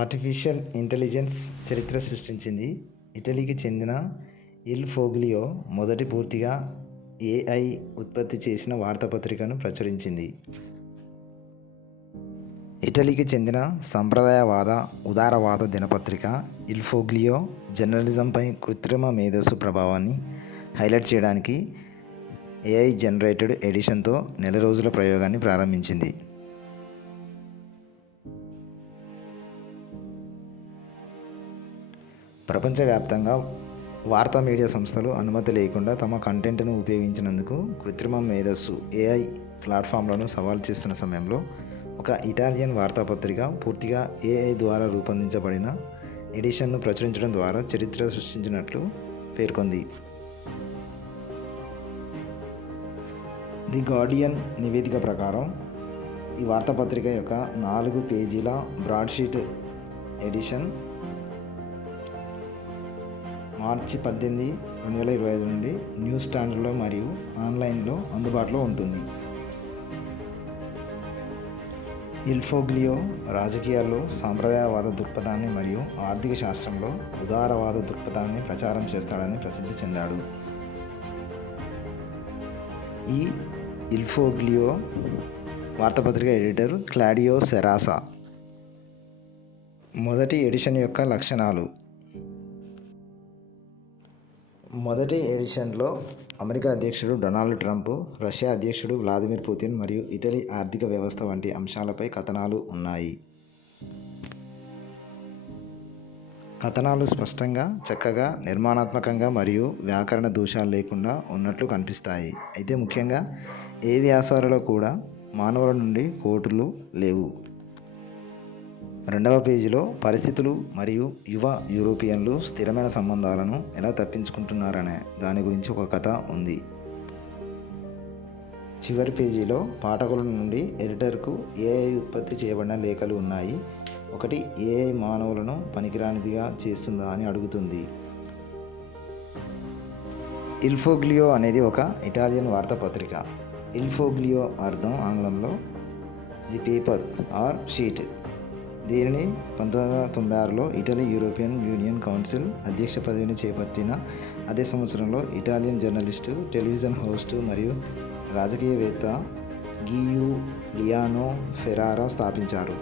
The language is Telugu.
ఆర్టిఫిషియల్ ఇంటెలిజెన్స్ చరిత్ర సృష్టించింది. ఇటలీకి చెందిన ఇల్ ఫోగ్లియో మొదటి పూర్తిగా ఏఐ ఉత్పత్తి చేసిన వార్తాపత్రికను ప్రచురించింది. ఇటలీకి చెందిన సంప్రదాయవాద ఉదారవాద దినపత్రిక ఇల్ ఫోగ్లియో జర్నలిజంపై కృత్రిమ మేధస్సు ప్రభావాన్ని హైలైట్ చేయడానికి ఏఐ జనరేటెడ్ ఎడిషన్తో నెల రోజుల ప్రయోగాన్ని ప్రారంభించింది. ప్రపంచవ్యాప్తంగా వార్తా మీడియా సంస్థలు అనుమతి లేకుండా తమ కంటెంట్ను ఉపయోగించినందుకు కృత్రిమ మేధస్సు ఏఐ ప్లాట్ఫామ్లను సవాల్ చేస్తున్న సమయంలో ఒక ఇటాలియన్ వార్తాపత్రిక పూర్తిగా ఏఐ ద్వారా రూపొందించబడిన ఎడిషన్ను ప్రచురించడం ద్వారా చరిత్ర సృష్టించినట్లు పేర్కొంది. ది గార్డియన్ నివేదిక ప్రకారం ఈ వార్తాపత్రిక యొక్క 4 పేజీల బ్రాడ్షీట్ ఎడిషన్ మార్చి 18, 2025 నుండి న్యూస్ స్టాండ్లలో మరియు ఆన్లైన్లో అందుబాటులో ఉంటుంది. ఇల్ ఫోగ్లియో రాజకీయాల్లో సాంప్రదాయవాద దృక్పథాన్ని మరియు ఆర్థిక శాస్త్రంలో ఉదారవాద దృక్పథాన్ని ప్రచారం చేస్తాడని ప్రసిద్ధి చెందాడు. ఈ ఇల్ ఫోగ్లియో వార్తాపత్రిక ఎడిటర్ క్లాడియో సెరాసా. మొదటి ఎడిషన్ యొక్క లక్షణాలు. మొదటి ఎడిషన్లో అమెరికా అధ్యక్షుడు డొనాల్డ్ ట్రంప్, రష్యా అధ్యక్షుడు వ్లాదిమిర్ పుతిన్ మరియు ఇటలీ ఆర్థిక వ్యవస్థ వంటి అంశాలపై కథనాలు ఉన్నాయి. కథనాలు స్పష్టంగా, చక్కగా, నిర్మాణాత్మకంగా మరియు వ్యాకరణ దోషాలు లేకుండా ఉన్నట్లు కనిపిస్తాయి. అయితే ముఖ్యంగా ఏ వ్యాసాలలో కూడా మానవుల నుండి కోటులు లేవు. 2వ పేజీలో పరిస్థితులు మరియు యువ యూరోపియన్లు స్థిరమైన సంబంధాలను ఎలా తప్పించుకుంటున్నారనే దాని గురించి ఒక కథ ఉంది. చివరి పేజీలో పాఠకుల నుండి ఎడిటర్కు ఏఐ ఉత్పత్తి చేయబడిన లేఖలు ఉన్నాయి. ఒకటి, ఏఐ మానవులను పనికిరానిదిగా చేస్తుందా అని అడుగుతుంది. ఇల్ ఫోగ్లియో అనేది ఒక ఇటాలియన్ వార్తాపత్రిక. ఇల్ ఫోగ్లియో అర్థం ఆంగ్లంలో ది పేపర్ ఆర్ షీట్. దీనిని 1996లో ఇటలీ యూరోపియన్ యూనియన్ కౌన్సిల్ అధ్యక్ష పదవిని చేపట్టిన అదే సంవత్సరంలో ఇటాలియన్ జర్నలిస్టు, టెలివిజన్ హోస్టు మరియు రాజకీయవేత్త గియూలియానో ఫెరారా స్థాపించారు.